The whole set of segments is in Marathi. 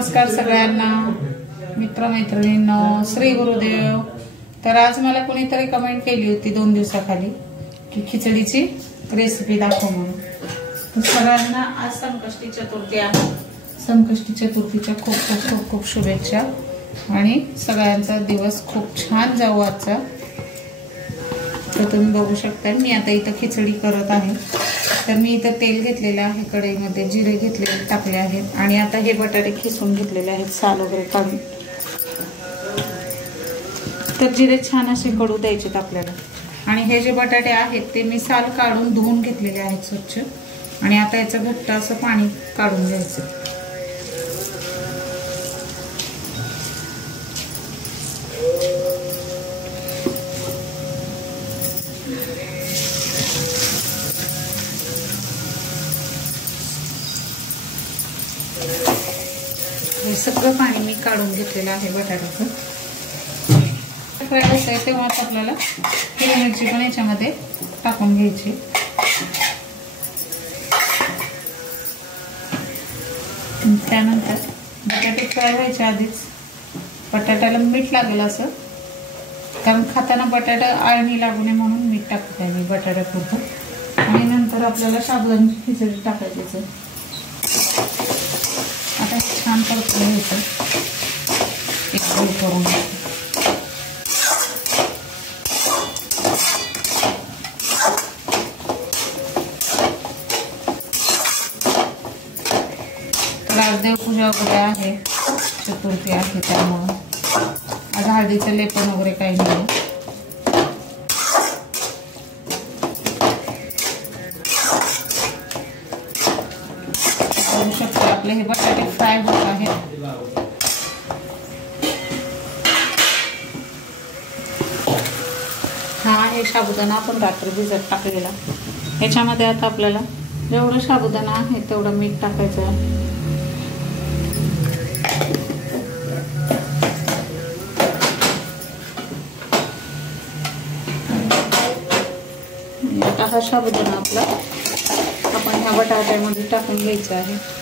नमस्कार सगळ्यांना, मित्रमैत्रिणींनो, श्री गुरुदेव। तर आज मला कोणीतरी कमेंट केली होती 2 दिवसाखाली की खिचडीची रेसिपी दाखव म्हणून। तर सगळ्यांना आज संकष्टी चतुर्थी आहे। संकष्टी चतुर्थीच्या खूप खूप खूप खूप शुभेच्छा आणि सगळ्यांचा दिवस खूप छान जाऊ आजचा। तर तुम्ही बघू शकता मी आता इथं खिचडी करत आहे। तर मी इथं तेल घेतलेलं आहे, कढईमध्ये जिरे घेतलेले टाकले आहेत आणि आता हे बटाटे खिसून घेतलेले आहेत साल वगैरे काढून। तर जिरे छान असे कडू द्यायचे आपल्याला। आणि हे जे बटाटे आहेत ते मी साल काढून धुवून घेतलेले आहेत स्वच्छ आणि आता याचं घट्ट असं पाणी काढून घ्यायचं। हे सगळं पाणी मी काढून घेतलेलं आहे बटाट्याचं। फ्राय करायचं तेव्हाच आपल्याला हिरवी मिरची पण याच्यामध्ये टाकून घ्यायची। त्यानंतर बटाटे फ्राय व्हायच्या आधीच बटाट्याला मीठ लागेल असं, कारण खाताना बटाटा आळणी लागू नये म्हणून मीठ टाकते मी बटाट्यापुरतं। आणि नंतर आपल्याला साबुदाण्याची खिचडी टाकायची। आता छान परतून घ्यायचं एक गोल करून। तर आज देवपूजा वगैरे आहे, चतुर्थी आहे, त्यामुळं आज हळदीचं लेपन वगैरे काही नाही। बघू शकता आपले हे बटाटे फ्राय होत आहेत। हा आहे साबुदाणा आपण रात्री भिजत टाकलेला। याच्यामध्ये आता आपल्याला जेवढं साबुदाणा आहे तेवढं मीठ टाकायचं आहे। आता हा साबुदाणा आपला आपण ह्या बटाट्यामध्ये टाकून घ्यायचं आहे।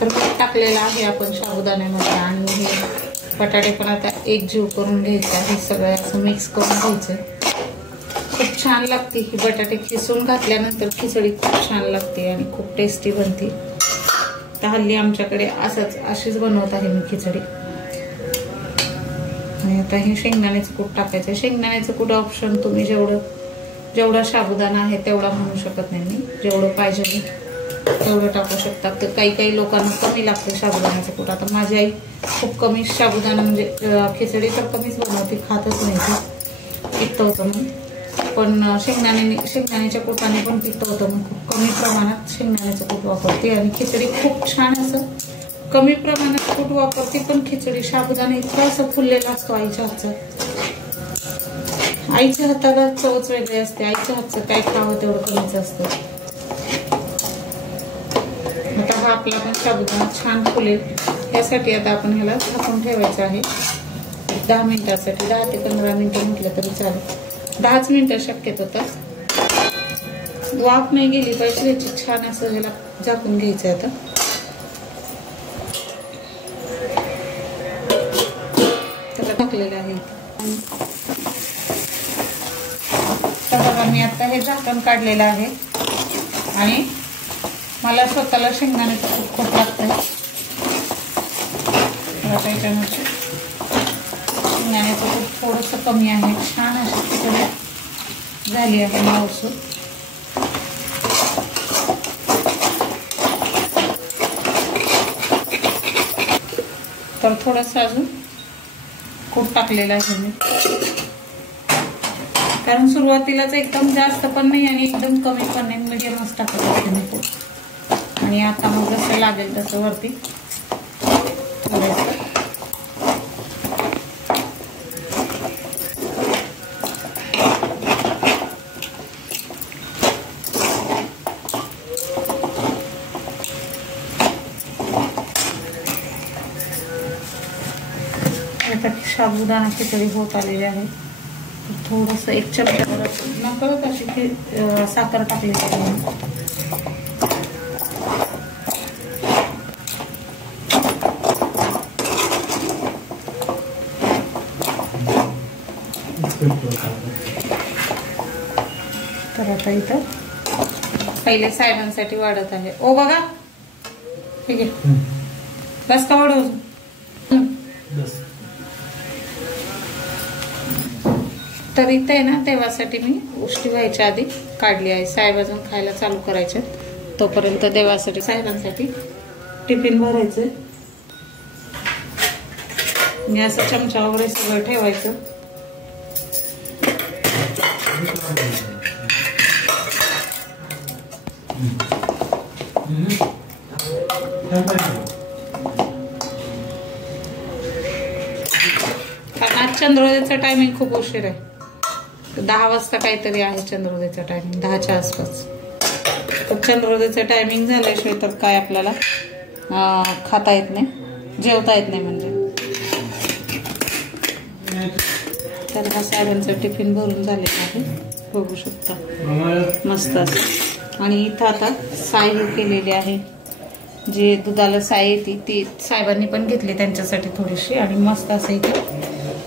तर टाकलेला आहे आपण साबुदाण्यामध्ये आणि हे बटाटे पण आता एक जीव करून घ्यायचे आहे। सगळं असं मिक्स करून घ्यायचं। खूप छान लागते ही बटाटे खिसून घातल्यानंतर खिचडी खूप छान लागते आणि खूप टेस्टी बनते। तर हल्ली आमच्याकडे अशीच बनवत आहे मी खिचडी। आणि आता हे शेंगदाण्याचं कूट टाकायचं। शेंगदाण्याचं कूट ऑप्शन, तुम्ही जेवढा साबुदाणा आहे तेवढा म्हणू शकत नाही मी, जेवढं पाहिजे तेवढं टाकू शकता। तर काही लोकांना कमी लागते साबुदाण्याचं कूट। आता माझी आई खूप कमी साबुदाणा म्हणजे खिचडी तर कमीच बनवते, खातच नाही ती, पित्त होतं म्हणून। पण शेंगदाण्याच्या कुटाने पण पित्त होतं म्हणून खूप कमी प्रमाणात शेंगदाण्याचं कूट वापरते आणि खिचडी खूप छान असं कमी प्रमाणात कूट वापरते। पण खिचडी साबुदाणा इतका असं फुललेला असतो आईच्या हातचा। आईच्या हाताला चवच वेगळी असते। आईच्या हातचं काय खावं तेवढं कमीच असतं। आता हा आपला पण साबुदाणा छान फुलेल यासाठी आता आपण ह्याला झाकून ठेवायचं आहे 10 मिनिटासाठी। 10 ते 15 मिनिटं म्हटलं तरी चालेल, 10च मिनिटं शक्यतो। तर वाफ नाही गेली पाहिजे याची, छान असं ह्याला झाकून घ्यायचं। आता त्याला टाकलेलं आहे। तर बघा मी आता हे झाकण काढलेलं आहे आणि मला स्वतःला शेंगदाण्याचं कूट खूप लागतंय। आता याच्यामध्ये शेंगदाण्याचं कूट थोडंसं कमी आहे। छान अशी खिचडी झाली आहे मऊसूत। तर थोडंसं अजून कूट टाकलेलं आहे मी, कारण सुरुवातीलाच एकदम जास्त पण नाही आणि एकदम कमी पण नाही, मीडियमच टाकत असते मी कूट। आणि आता मग जसं लागेल तसं वरती साबुदाणा खिचडी होत आलेली आहे. थोडंसं 1 चमच्यावर नकळत अशी साखर टाकलेली आहे. तर आता इथं पहिले साहेबांसाठी वाढत आहे. ओ बघा ठीक आहे बस का वाढव. तर इथे आहे ना देवासाठी मी उष्टी व्हायच्या आधी काढली आहे. साहेब अजून खायला चालू करायचे तोपर्यंत देवासाठी साहेबांसाठी टिफिन भरायचं. मी असं चमचा वगैरे सगळं ठेवायचं. कारण आज चंद्रोदयाचं टायमिंग खूप उशीर आहे. 10 वाजता काहीतरी आहे चंद्रोदयाचं टायमिंग, 10च्या आसपास. तर चंद्रोदयाचं टायमिंग झाल्याशिवाय तर काय आपल्याला खाता येत नाही, जेवता येत नाही म्हणजे. तर हा साहेबांचं टिफिन भरून झालेलं आहे, बघू शकता मस्त असं. आणि इथं आता साय केलेली आहे, जे दुधाला साय येते ती साहेबांनी पण घेतली त्यांच्यासाठी थोडीशी. आणि मस्त असं इथे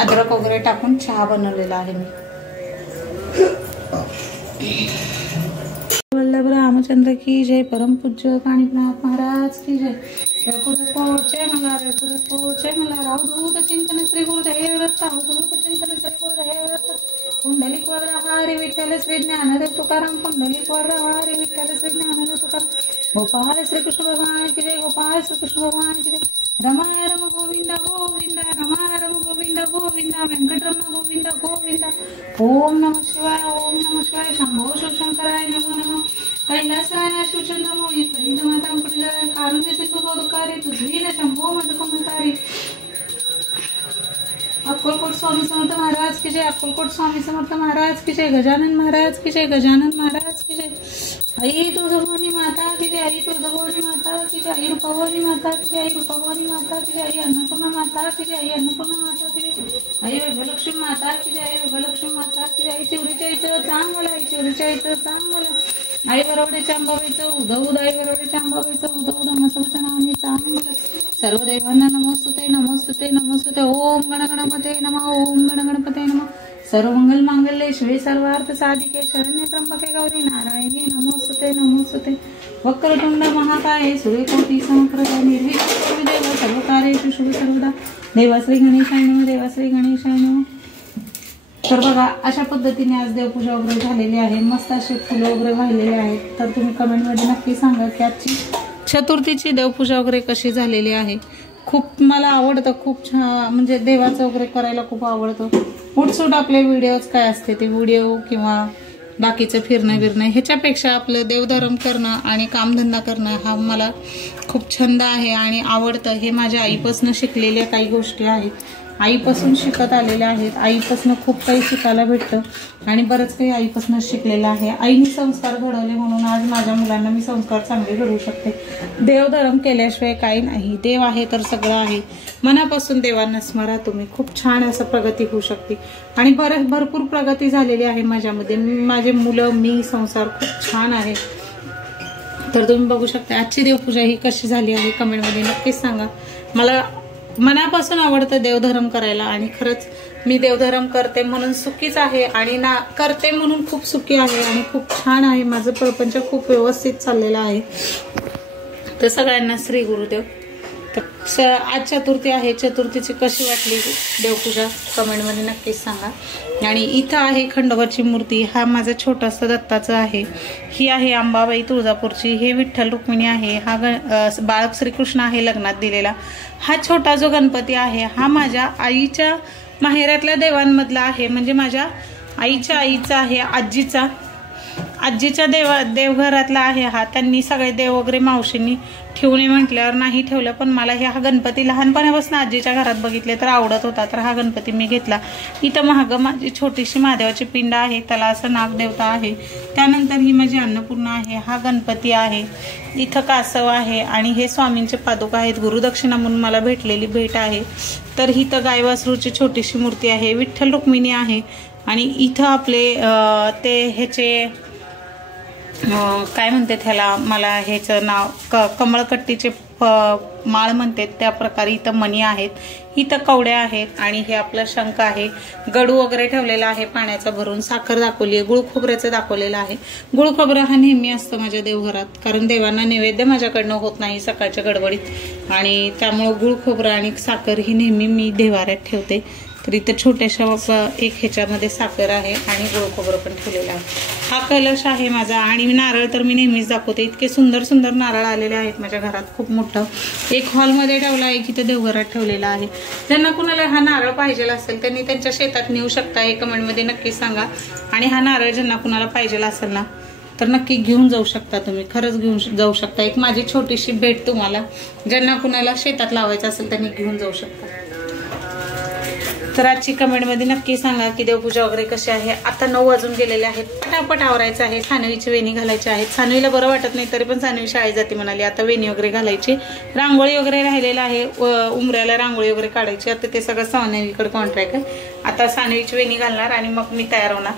अद्रक वगैरे टाकून चहा बनवलेला आहे मी. वल्लभ रामचंद्र की जय, परम पूज्य कानिपनाथ महाराज की जय. जय मला जय मला रावधूत चिंतन श्री गुरुदेव दत्त. अवधूत चिंतन श्री गुरुदेव दत्त. पुंडलिक वरहारी विठ्ठल श्री ज्ञानदेव तुकाराम. पुंडलिक वरहारी विठ्ठल श्री ज्ञानदेव तुकाराम. गोपाल श्री कृष्ण भगवान की जय. गोपाल श्री कृष्ण भगवान की जय. रमाय रम गोविंद गोविंद. रमाय रम गोविंद गोविंद. वेंकटरमण गोविंद गोविंद. ओम नमः शिवाय. ओम नमः शिवाय. शंभो शिवशंकराय नमो नमः. कैलासराय शिवचंद्रमौळी परिद माता कुटिलाय. कारुण्य सिंधू गोदकारी तुझी न शंभो मधुकमतारी. अक्कलकोट स्वामी समर्थ महाराज की जय. अक्कलकोट स्वामी समर्थ महाराज की जय. गजानन महाराज की जय. गजानन महाराज की जय. आई तुळजाभवानी माता की जय. आई तुळजाभवानी माता की जय. आई रूपाभवानी माता की जय. आई रूपाभवानी माता की जय. आई अन्नपूर्णा माता की जय. आई अन्नपूर्णा माता की जय. आई वैभवलक्ष्मी माता की जय. आई वैभवलक्ष्मी माता की जय. आई चिवरीच्या इथं चांगलं. आई चिवरीच्या इथं चांगलं. आई बरोबरच्या अंबाबाईचं उदौद. आई बरोबरच्या अंबाबाईचं उदौद. मसवच्या नावाने चांगलं. सर्व देवांना नमोस्तुते नमोस्तुते नमोस्तुते. ओम गणगणपते नमः. ओम गणगणपते नमः. सर्व मंगल मांगल्ये शिवे सर्वार्थ साधिके शरण्ये त्र्यंबके गौरी नारायणी नमोस्तुते नमोस्तुते. वक्रतुंड महाकाय सूर्यकोटि समप्रभ निर्विघ्नं देव सर्वकार्येषु शुभ सर्वदा. देवाश्री गणेशाय नमः. देवाश्री गणेशाय नमः. तर बघा अशा पद्धतीने आज देवपूजा वगैरे झालेली आहे. मस्त असे फुलं वगैरे वाहिलेले आहेत. तर तुम्ही कमेंटमध्ये नक्की सांगा की आजची चतुर्थीची देवपूजा वगैरे कशी झालेली आहे. खूप मला आवडतं, खूप छान म्हणजे देवाचं वगैरे करायला खूप आवडतं. उठसूट आपले व्हिडिओज काय असते ते व्हिडिओ किंवा बाकीचं फिरणं बिरणं ह्याच्यापेक्षा आपलं देवधर्म करणं आणि कामधंदा करणं हा मला खूप छंद आहे आणि आवडतं. हे माझ्या आईपासून शिकलेल्या काही गोष्टी आहेत, आईपासून शिकत आलेल्या आहेत. आईपासून खूप काही शिकायला भेटतं आणि बरंच काही आईपासून शिकलेलं आहे. आईने संस्कार घडवले म्हणून आज माझ्या मुलांना मी संस्कार चांगले घडवू शकते. देवधर्म केल्याशिवाय काही नाही. देव आहे तर सगळं आहे. मनापासून देवांना स्मरा तुम्ही, खूप छान असं प्रगती होऊ शकते. आणि भरपूर प्रगती झालेली आहे माझ्यामध्ये. माझे मुलं, मी, संसार खूप छान आहे. तर तुम्ही बघू शकता आजची देवपूजा ही कशी झाली आहे कमेंटमध्ये नक्कीच सांगा. मला मनापासून आवडतं देवधर्म करायला आणि खरंच मी देवधर्म करते म्हणून सुखीच आहे आणि ना करते म्हणून खूप सुखी आहे आणि खूप छान आहे. माझं प्रपंच खूप व्यवस्थित चाललेलं आहे. तर सगळ्यांना श्री गुरुदेव. तर आज चतुर्थी आहे. चतुर्थीची कशी वाटली देवपूजा कमेंटमध्ये नक्कीच सांगा. आणि इथं आहे खंडोबाची मूर्ती. हा माझा छोटासा दत्ताचा आहे. ही आहे अंबाबाई तुळजापूरची. हे विठ्ठल रुक्मिणी आहे. हा बाळ श्रीकृष्ण आहे लग्नात दिलेला. हा छोटा जो गणपती आहे हा माझ्या आईच्या माहेरातल्या देवांमधला आहे, म्हणजे माझ्या आईच्या आईचा आहे, आजीच्या देवघरातला आहे हा. त्यांनी सगळे देव वगैरे मावशींनी ठेवू नये म्हटल्यावर नाही ठेवलं, पण मला हा गणपती लहानपणापासून आजीच्या घरात बघितले तर आवडत होता, तर हा गणपती मी घेतला. इथं महाग माझी छोटीशी महादेवाची पिंड आहे, त्याला असं नागदेवता आहे. त्यानंतर ही माझी अन्नपूर्णा आहे, हा गणपती आहे, इथं कासव आहे आणि हे स्वामींचे पादुका आहेत, गुरुदक्षिणा म्हणून मला भेटलेली भेट आहे. तर इथं गाय वासरूची छोटीशी मूर्ती आहे, विठ्ठल रुक्मिणी आहे आणि इथं आपले ते ह्याचे काय म्हणते त्याला, मला ह्याचं नाव कमळकट्टीचे माळ म्हणते त्या प्रकारे इथं मणी आहेत. इथं कवड्या आहेत आणि हे आपलं शंख आहे. गडू वगैरे ठेवलेला आहे पाण्याचा भरून, साखर दाखवली आहे, गुळ खोबऱ्याचं दाखवलेलं आहे. गुळ खोबरं हा नेहमी असतं माझ्या देवघरात, कारण देवांना नैवेद्य माझ्याकडनं होत नाही सकाळच्या गडबडीत, आणि त्यामुळं गुळ खोबरं आणि साखर ही नेहमी मी देवाऱ्यात ठेवते. तर इथं छोट्याशा एक ह्याच्यामध्ये साखर आहे आणि गुळ खोबरं पण ठेवलेलं आहे. हा कलश आहे माझा आणि नारळ तर मी नेहमीच दाखवते. इतके सुंदर सुंदर नारळ आलेले आहेत माझ्या घरात, खूप मोठं. एक हॉलमध्ये ठेवला, एक इथं देवघरात ठेवलेला आहे. ज्यांना कुणाला हा नारळ पाहिजे असेल त्यांनी त्यांच्या शेतात नेऊ शकता, हे कमेंटमध्ये नक्की सांगा. आणि हा नारळ ज्यांना कुणाला पाहिजे असेल ना तर नक्की घेऊन जाऊ शकता तुम्ही, खरंच घेऊन जाऊ शकता. एक माझी छोटीशी भेट तुम्हाला, ज्यांना कुणाला शेतात लावायचं असेल त्यांनी घेऊन जाऊ शकता. तर आजची कमेंटमध्ये नक्की सांगा की देवपूजा वगैरे कशी आहे. आता 9 वाजून गेलेले आहेत, पटापट आवरायचं आहे. सानवीची वेणी घालायची आहेत. सानवीला बरं वाटत नाही तरी पण सानवी शाळेत जाते म्हणाली, आता वेणी वगैरे घालायची. रांगोळी वगैरे राहिलेलं आहे, उंबऱ्याला रांगोळी वगैरे काढायची. आता ते सगळं सानवीकडे कॉन्ट्रॅक्ट आहे. आता सानवीची वेणी घालणार आणि मग मी तयार होणार.